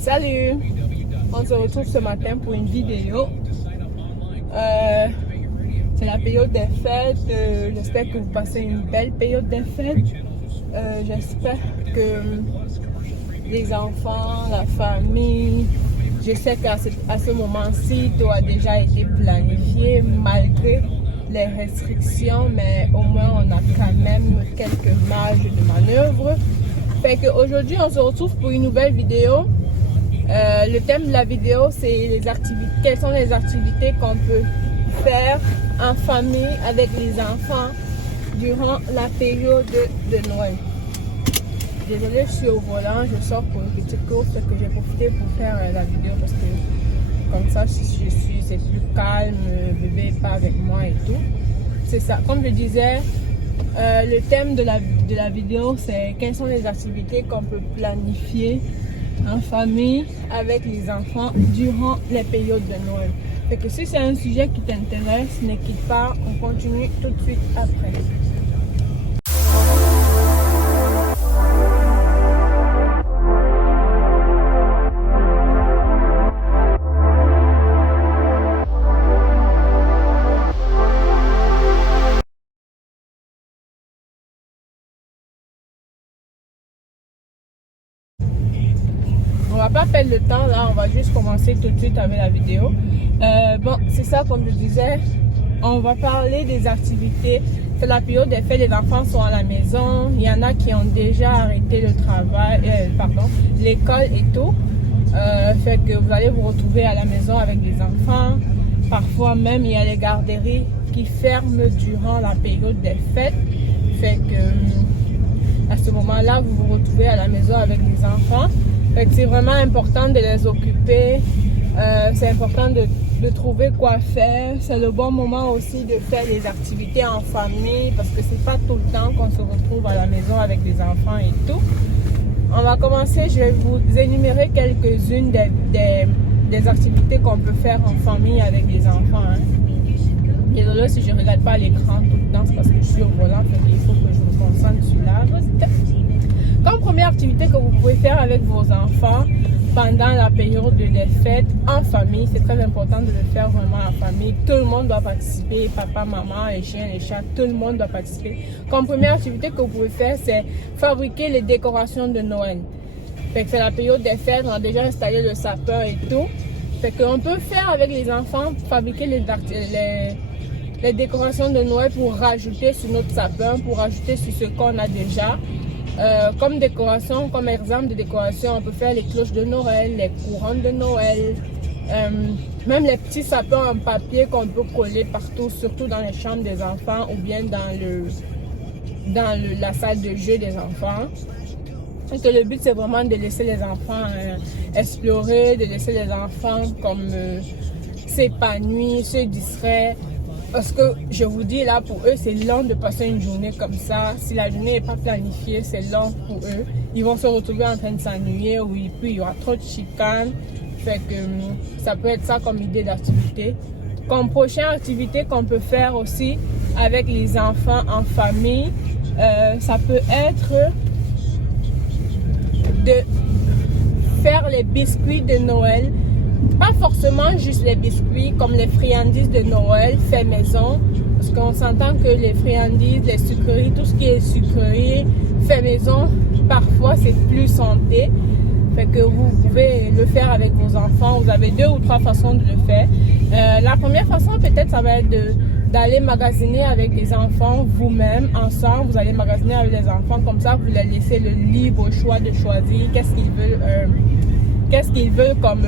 Salut! On se retrouve ce matin pour une vidéo. C'est la période des fêtes. J'espère que vous passez une belle période des fêtes. J'espère que les enfants, la famille, je sais qu'à ce moment-ci, tout a déjà été planifié malgré les restrictions, mais au moins on a quand même quelques marges de manœuvre. Fait qu'aujourd'hui on se retrouve pour une nouvelle vidéo. Le thème de la vidéo, c'est les activités. Quelles sont les activités qu'on peut faire en famille avec les enfants durant la période de Noël. Désolée, je suis au volant, je sors pour une petite course que j'ai profité pour faire la vidéo parce que comme ça, c'est plus calme, le bébé n'est pas avec moi et tout. C'est ça. Comme je disais, le thème de la vidéo, c'est quelles sont les activités qu'on peut planifier en famille avec les enfants durant les périodes de Noël. Fait que si c'est un sujet qui t'intéresse, ne quitte pas, on continue tout de suite après. On va pas perdre le temps là, on va juste commencer tout de suite avec la vidéo. Bon, c'est ça, comme je disais, on va parler des activités. C'est la période des fêtes, les enfants sont à la maison. Il y en a qui ont déjà arrêté le travail, l'école et tout. Fait que vous allez vous retrouver à la maison avec des enfants. Parfois même, il y a les garderies qui ferment durant la période des fêtes. Fait que à ce moment-là, vous vous retrouvez à la maison avec les enfants. C'est vraiment important de les occuper, c'est important de trouver quoi faire. C'est le bon moment aussi de faire des activités en famille parce que c'est pas tout le temps qu'on se retrouve à la maison avec les enfants et tout. On va commencer, je vais vous énumérer quelques-unes des activités qu'on peut faire en famille avec les enfants. Désolé si je ne regarde pas l'écran tout le temps, c'est parce que je suis au volant, il faut que je me concentre sur la route. Comme première activité que vous pouvez faire avec vos enfants pendant la période des fêtes en famille, c'est très important de le faire vraiment en famille. Tout le monde doit participer, papa, maman, les chiens, les chats, tout le monde doit participer. Comme première activité que vous pouvez faire, c'est fabriquer les décorations de Noël. C'est la période des fêtes, on a déjà installé le sapin et tout. Fait qu'on peut faire avec les enfants, fabriquer les décorations de Noël pour rajouter sur notre sapin, pour rajouter sur ce qu'on a déjà. Comme décoration, comme exemple de décoration, on peut faire les cloches de Noël, les couronnes de Noël, même les petits sapins en papier qu'on peut coller partout, surtout dans les chambres des enfants ou bien dans la salle de jeu des enfants. Et que le but c'est vraiment de laisser les enfants explorer, de laisser les enfants comme s'épanouir, se distraire. Parce que je vous dis là, pour eux, c'est long de passer une journée comme ça. Si la journée n'est pas planifiée, c'est long pour eux. Ils vont se retrouver en train de s'ennuyer, ou puis il y aura trop de chicanes. Fait que ça peut être ça comme idée d'activité. Comme prochaine activité qu'on peut faire aussi avec les enfants en famille, ça peut être de faire les biscuits de Noël. Pas forcément juste les biscuits, comme les friandises de Noël fait maison. Parce qu'on s'entend que les friandises, les sucreries, tout ce qui est sucrerie fait maison, parfois c'est plus santé. Fait que vous pouvez le faire avec vos enfants. Vous avez 2 ou 3 façons de le faire. La première façon, peut-être, ça va être d'aller magasiner avec les enfants vous-même, ensemble. Vous allez magasiner avec les enfants, comme ça, vous leur laissez le libre choix de choisir qu'est-ce qu'ils veulent comme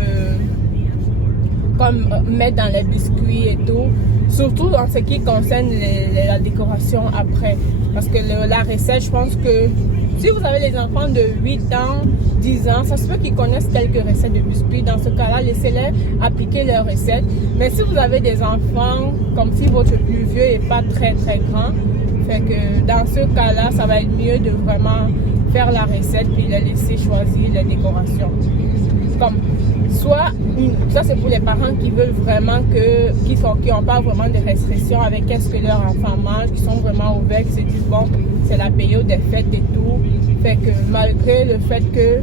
mettre dans les biscuits et tout, surtout en ce qui concerne la décoration après, parce que la recette, je pense que si vous avez les enfants de 8 ans, 10 ans, ça se peut qu'ils connaissent quelques recettes de biscuits. Dans ce cas-là, laissez-les appliquer leurs recettes. Mais si vous avez des enfants, comme si votre plus vieux n'est pas très très grand, fait que dans ce cas-là, ça va être mieux de vraiment faire la recette puis les laisser choisir les décorations. Comme soit, ça c'est pour les parents qui veulent vraiment qui n'ont pas vraiment de restrictions avec qu'est-ce que leur enfant mange, qui sont vraiment ouverts, qui se disent bon, c'est la période des fêtes et tout. Fait que malgré le fait que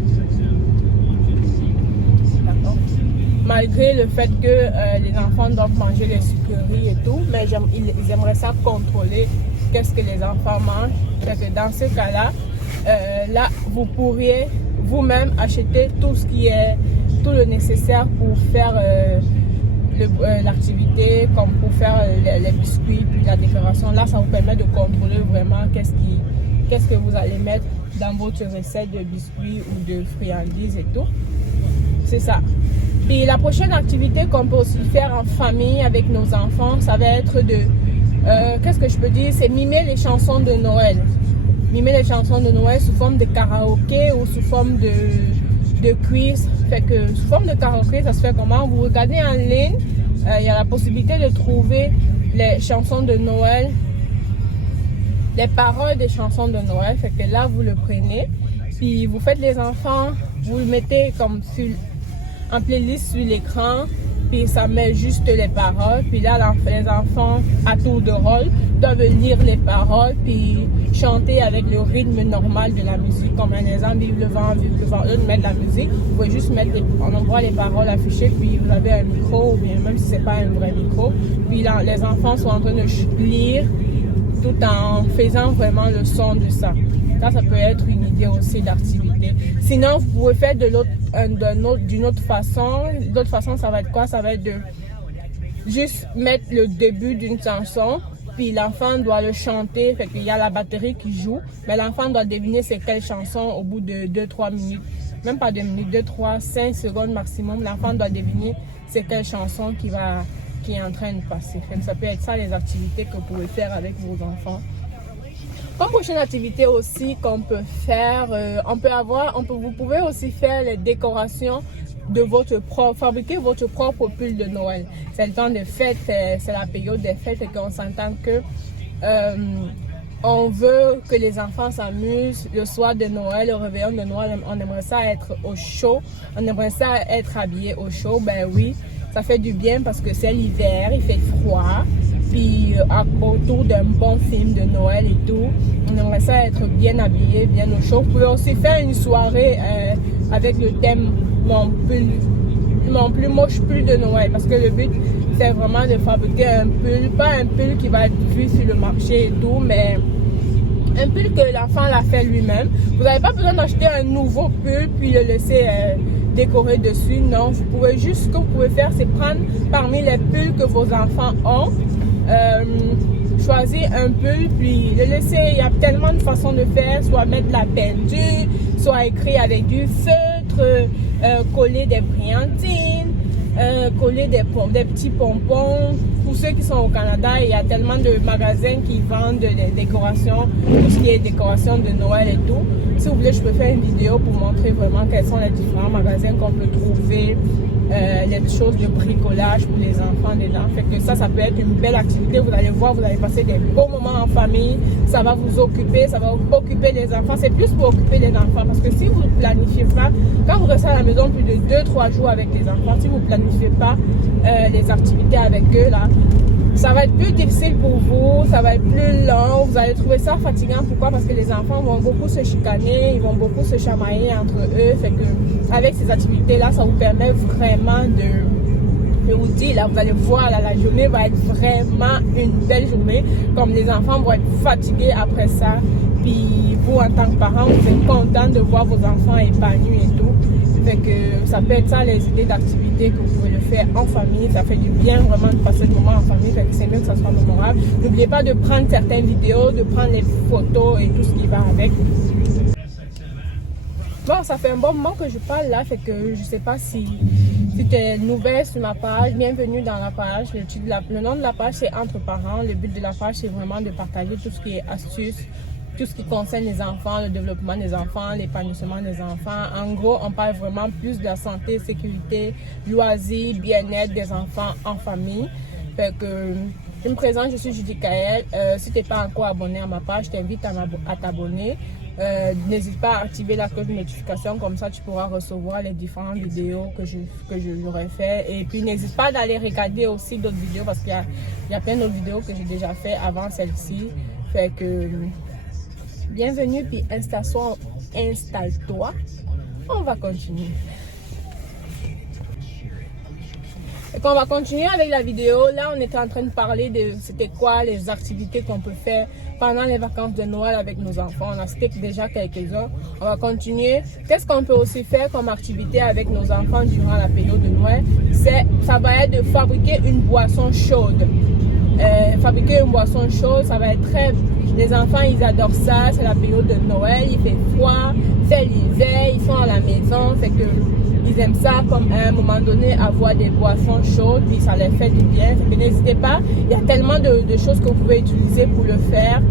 malgré le fait que les enfants doivent manger les sucreries et tout, mais ils aimeraient ça contrôler qu'est-ce que les enfants mangent. Fait que dans ce cas-là, là, vous pourriez vous-même acheter tout le nécessaire pour faire l'activité, comme pour faire les biscuits, puis la décoration. Là, ça vous permet de contrôler vraiment qu'est-ce que vous allez mettre dans votre recette de biscuits ou de friandises et tout. C'est ça. Puis la prochaine activité qu'on peut aussi faire en famille avec nos enfants, ça va être de, qu'est-ce que je peux dire, c'est mimer les chansons de Noël. Mimer les chansons de Noël sous forme de karaoké ou sous forme de quiz. Fait que sous forme de karaoké, ça se fait comment? Vous regardez en ligne, il y a la possibilité de trouver les chansons de Noël, les paroles des chansons de Noël. Fait que là, vous le prenez, puis vous faites les enfants, vous le mettez comme en playlist sur l'écran, puis ça met juste les paroles. Puis là, les enfants, à tour de rôle, doivent lire les paroles, puis chanter avec le rythme normal de la musique. Comme un exemple, vive le vent, eux de mettre la musique. Vous pouvez juste mettre, on envoie les paroles affichées, puis vous avez un micro, ou bien même si c'est pas un vrai micro. Puis là, les enfants sont en train de lire tout en faisant vraiment le son de ça. Ça peut être une idée aussi d'activité. Sinon, vous pouvez faire d'une autre façon. L'autre façon, ça va être quoi? Ça va être de juste mettre le début d'une chanson, puis l'enfant doit le chanter. Fait qu'il y a la batterie qui joue, mais l'enfant doit deviner c'est quelle chanson au bout de 2-3 minutes. Même pas 2 minutes, 2, 3, 5 secondes maximum. L'enfant doit deviner c'est quelle chanson qui est en train de passer. Fait que ça peut être ça les activités que vous pouvez faire avec vos enfants. Comme prochaine activité aussi qu'on peut faire, vous pouvez aussi faire les décorations de fabriquer votre propre pull de Noël. C'est le temps de fête, c'est la période des fêtes et qu'on s'entend que on veut que les enfants s'amusent le soir de Noël, au réveillon de Noël. On aimerait ça être au chaud, on aimerait ça être habillé au chaud. Ben oui, ça fait du bien parce que c'est l'hiver, il fait froid. Puis autour d'un bon film de Noël et tout, on aimerait ça être bien habillé, bien au chaud. Vous pouvez aussi faire une soirée avec le thème mon plus moche pull de Noël, parce que le but c'est vraiment de fabriquer un pull, pas un pull qui va être vu sur le marché et tout, mais un pull que l'enfant l'a fait lui-même. Vous n'avez pas besoin d'acheter un nouveau pull puis le laisser décorer dessus. Non, vous pouvez juste, ce que vous pouvez faire, c'est prendre parmi les pulls que vos enfants ont, choisir un pull puis le laisser. Il y a tellement de façons de faire, soit mettre de la peinture, soit écrire avec du feutre, coller des brillantines, coller des petits pompons. Pour ceux qui sont au Canada, il y a tellement de magasins qui vendent des décorations, tout ce qui est décoration de Noël et tout. Si vous voulez, je peux faire une vidéo pour montrer vraiment quels sont les différents magasins qu'on peut trouver, les choses de bricolage pour les enfants dedans. Fait que ça peut être une belle activité. Vous allez voir, vous allez passer des beaux moments en famille. Ça va vous occuper, ça va occuper les enfants. C'est plus pour occuper les enfants, parce que si vous ne planifiez pas, quand vous restez à la maison plus de 2-3 jours avec les enfants, si vous ne planifiez pas les activités avec eux, là, ça va être plus difficile pour vous, ça va être plus long, vous allez trouver ça fatigant. Pourquoi? Parce que les enfants vont beaucoup se chicaner, ils vont beaucoup se chamailler entre eux. Fait que avec ces activités-là, ça vous permet vraiment de vous dire, là, vous allez voir, là, la journée va être vraiment une belle journée. Comme les enfants vont être fatigués après ça, puis vous, en tant que parents, vous êtes content de voir vos enfants épanouis et tout. Fait que ça peut être ça les idées d'activités que vous pouvez le faire en famille. Ça fait du bien vraiment de passer le moment en famille. Fait que c'est mieux que ça soit mémorable. N'oubliez pas de prendre certaines vidéos, de prendre les photos et tout ce qui va avec. Bon, ça fait un bon moment que je parle là. Fait que je sais pas si tu es nouvelle sur ma page. Bienvenue dans la page. Le nom de la page c'est Entre Parents. Le but de la page c'est vraiment de partager tout ce qui est astuces, tout ce qui concerne les enfants, le développement des enfants, l'épanouissement des enfants. En gros, on parle vraiment plus de la santé, sécurité, loisirs, bien-être des enfants en famille. Fait que je me présente, je suis Judy Kael. Si tu n'es pas encore abonné à ma page, je t'invite à t'abonner. N'hésite pas à activer la cloche de notification, comme ça tu pourras recevoir les différentes vidéos que j'aurais fait. Et puis n'hésite pas d'aller regarder aussi d'autres vidéos, parce qu'il y a plein d'autres vidéos que j'ai déjà fait avant celle-ci. Fait que bienvenue, puis installe-toi. On va continuer. Et qu'on va continuer avec la vidéo. Là, on était en train de parler de c'était quoi les activités qu'on peut faire pendant les vacances de Noël avec nos enfants. On a cité déjà quelques-uns. On va continuer. Qu'est-ce qu'on peut aussi faire comme activité avec nos enfants durant la période de Noël? Ça va être de fabriquer une boisson chaude. Fabriquer une boisson chaude, ça va être très... Les enfants, ils adorent ça. C'est la période de Noël. Il fait froid, c'est l'hiver, ils sont à la maison. Fait que ils aiment ça comme à un moment donné avoir des boissons chaudes, puis ça leur fait du bien. Fait que n'hésitez pas, il y a tellement de choses que vous pouvez utiliser pour le faire.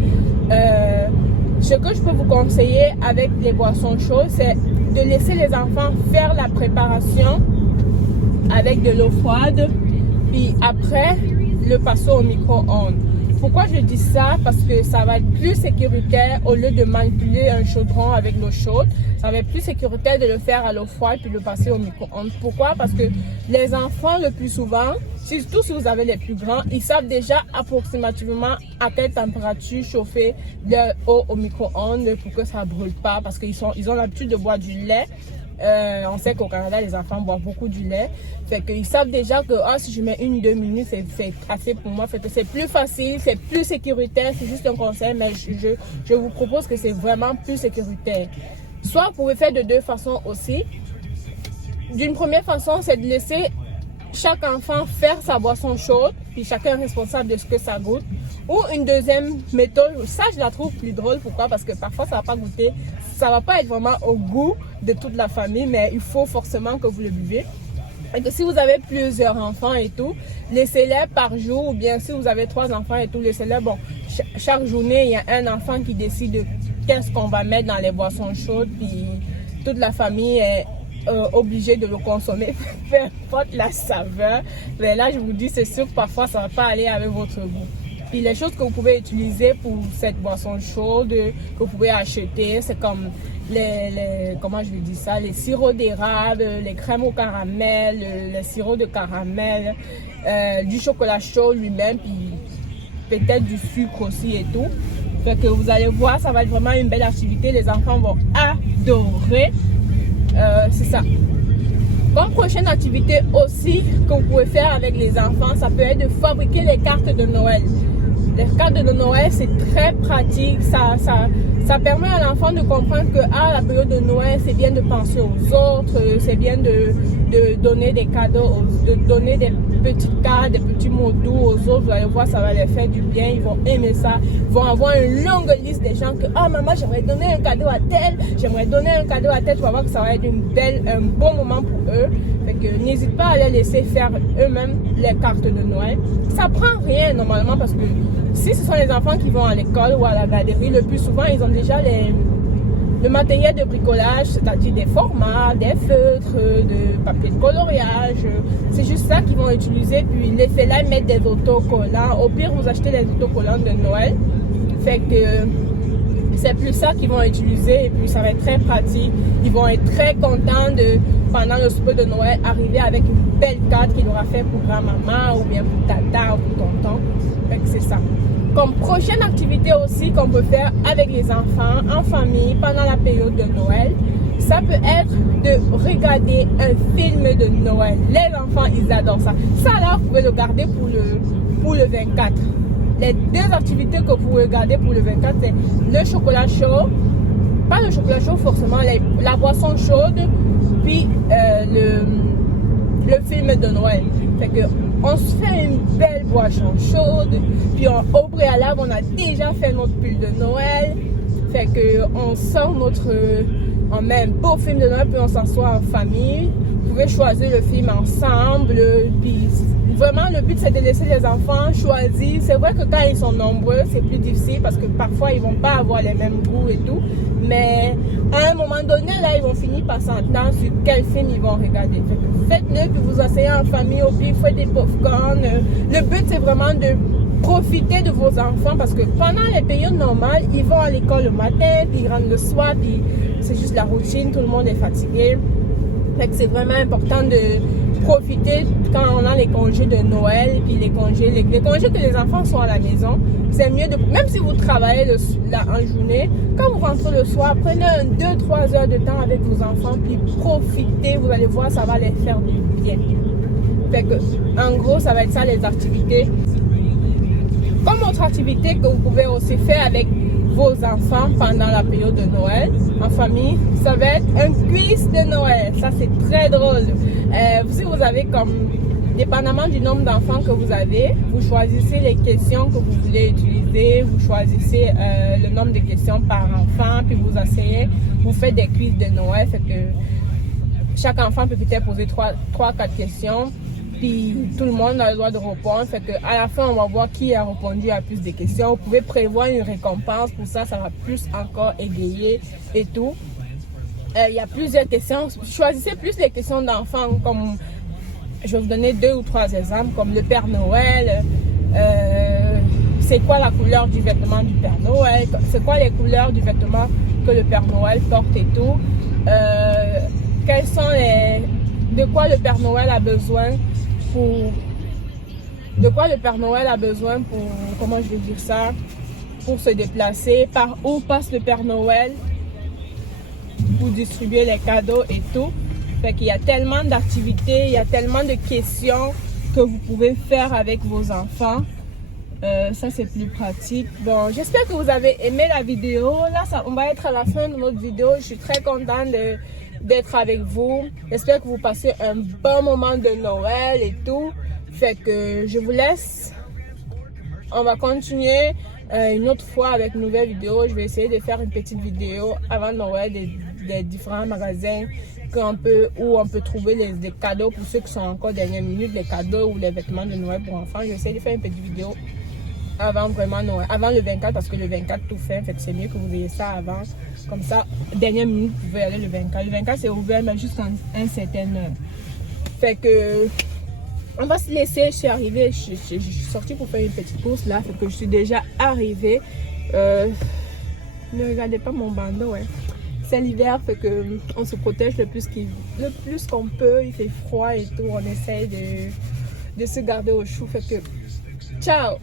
Ce que je peux vous conseiller avec les boissons chaudes, c'est de laisser les enfants faire la préparation avec de l'eau froide, puis après le passer au micro-ondes. Pourquoi je dis ça? Parce que ça va être plus sécuritaire au lieu de manipuler un chaudron avec l'eau chaude. Ça va être plus sécuritaire de le faire à l'eau froide puis de le passer au micro-ondes. Pourquoi? Parce que les enfants, le plus souvent, surtout si vous avez les plus grands, ils savent déjà approximativement à quelle température chauffer leur eau au micro-ondes pour que ça ne brûle pas. Parce qu'ils ont l'habitude de boire du lait. On sait qu'au Canada, les enfants boivent beaucoup du lait. Fait qu'ils savent déjà que si je mets 1-2 minutes, c'est assez pour moi. Fait que c'est plus facile, c'est plus sécuritaire. C'est juste un conseil, mais je vous propose que c'est vraiment plus sécuritaire. Soit vous pouvez faire de deux façons aussi. D'une première façon, c'est de laisser chaque enfant faire sa boisson chaude, puis chacun est responsable de ce que ça goûte. Ou une deuxième méthode, ça je la trouve plus drôle. Pourquoi? Parce que parfois ça va pas goûter, ça va pas être vraiment au goût de toute la famille, mais il faut forcément que vous le buvez. Et que si vous avez plusieurs enfants et tout, laissez-les par jour, ou bien si vous avez 3 enfants et tout, laissez-les, bon, chaque journée, il y a un enfant qui décide de qu'est-ce qu'on va mettre dans les boissons chaudes, puis toute la famille est obligée de le consommer, peu importe la saveur. Mais là, je vous dis, c'est sûr que parfois, ça va pas aller avec votre goût. Puis les choses que vous pouvez utiliser pour cette boisson chaude, que vous pouvez acheter, c'est comme comment je vais dire ça, les sirops d'érable, les crèmes au caramel, les sirops de caramel, du chocolat chaud lui-même, puis peut-être du sucre aussi et tout. Fait que vous allez voir, ça va être vraiment une belle activité. Les enfants vont adorer. C'est ça. Comme prochaine activité aussi que vous pouvez faire avec les enfants, ça peut être de fabriquer les cartes de Noël. Les cartes de Noël, c'est très pratique. Ça permet à l'enfant de comprendre que la période de Noël, c'est bien de penser aux autres, c'est bien de donner des cadeaux, de donner des petites cartes, des petits mots doux aux autres. Vous allez voir, ça va leur faire du bien. Ils vont aimer ça. Ils vont avoir une longue liste des gens que maman, j'aimerais donner un cadeau à tel, j'aimerais donner un cadeau à tel. Tu vas voir que ça va être un bon moment pour eux. Fait que n'hésite pas à les laisser faire eux-mêmes les cartes de Noël. Ça prend rien normalement parce que si ce sont les enfants qui vont à l'école ou à la garderie, le plus souvent ils ont déjà le matériel de bricolage, c'est-à-dire des formats, des feutres, de papier de coloriage. C'est juste ça qu'ils vont utiliser. Puis laissez-les mettre des autocollants. Au pire, vous achetez les autocollants de Noël. Fait que c'est plus ça qu'ils vont utiliser et puis ça va être très pratique. Ils vont être très contents de, pendant le souper de Noël, arriver avec une belle carte qu'il aura fait pour grand-maman ou bien pour tata ou pour tonton. Fait que c'est ça. Comme prochaine activité aussi qu'on peut faire avec les enfants, en famille, pendant la période de Noël, ça peut être de regarder un film de Noël. Les enfants, ils adorent ça. Ça là, vous pouvez le garder pour le 24. Les deux activités que vous pouvez regarder pour le 24, c'est le chocolat chaud, pas le chocolat chaud forcément, la boisson chaude, puis le film de Noël. Fait que on se fait une belle boisson chaude, puis au préalable, on a déjà fait notre pull de Noël. Fait que on met un beau film de Noël, puis on s'assoit en famille. Vous pouvez choisir le film ensemble, puis vraiment, le but, c'est de laisser les enfants choisir. C'est vrai que quand ils sont nombreux, c'est plus difficile parce que parfois, ils vont pas avoir les mêmes goûts et tout. Mais à un moment donné, là, ils vont finir par s'entendre sur quel film ils vont regarder. Faites-le, puis vous asseyez en famille, au pire, faites des popcorn. Le but, c'est vraiment de profiter de vos enfants parce que pendant les périodes normales, ils vont à l'école le matin, puis ils rentrent le soir, puis c'est juste la routine, tout le monde est fatigué. Fait que c'est vraiment important de profiter quand on a les congés de Noël et puis les congés que les enfants sont à la maison. C'est mieux même si vous travaillez en journée, quand vous rentrez le soir, prenez 2-3 heures de temps avec vos enfants puis profitez, vous allez voir, ça va les faire du bien. Fait que, en gros, ça va être ça les activités. Comme autre activité que vous pouvez aussi faire avec vos enfants pendant la période de Noël en famille, ça va être un quiz de Noël. Ça, c'est très drôle. Si vous avez comme, dépendamment du nombre d'enfants que vous avez, vous choisissez les questions que vous voulez utiliser, vous choisissez le nombre de questions par enfant, puis vous asseyez, vous faites des quiz de Noël. Fait que chaque enfant peut peut-être poser 3-4 questions. Puis tout le monde a le droit de répondre. Fait que à la fin, on va voir qui a répondu à plus de questions. Vous pouvez prévoir une récompense pour ça, ça va plus encore égayer et tout. Il y a plusieurs questions. Choisissez plus les questions d'enfants. Comme je vais vous donner 2 ou 3 exemples, comme le Père Noël. C'est quoi la couleur du vêtement du Père Noël? C'est quoi les couleurs du vêtement que le Père Noël porte et tout? Quels sont de quoi le Père Noël a besoin pour comment je vais dire ça, pour se déplacer, par où passe le Père Noël pour distribuer les cadeaux et tout. Fait qu'il y a tellement d'activités, il y a tellement de questions que vous pouvez faire avec vos enfants. Ça c'est plus pratique. Bon, j'espère que vous avez aimé la vidéo. Là, on va être à la fin de notre vidéo. Je suis très contente d'être avec vous. J'espère que vous passez un bon moment de Noël et tout. Fait que je vous laisse. On va continuer une autre fois avec une nouvelle vidéo. Je vais essayer de faire une petite vidéo avant Noël des différents magasins où on peut trouver des cadeaux pour ceux qui sont encore dernière minute, les cadeaux ou les vêtements de Noël pour enfants. Je vais essayer de faire une petite vidéo avant vraiment Noël, avant le 24, parce que le 24 tout fait. Fait que c'est mieux que vous ayez ça avant. Comme ça, dernière minute, vous pouvez aller le 24. Le 24 c'est ouvert, mais jusqu'à une certaine heure. Fait que on va se laisser. Je suis arrivée, je suis sortie pour faire une petite course là. Fait que je suis déjà arrivée. Ne regardez pas mon bandeau, hein. C'est l'hiver, fait que on se protège le plus qu'on peut. Il fait froid et tout. On essaye de se garder au chaud. Fait que ciao.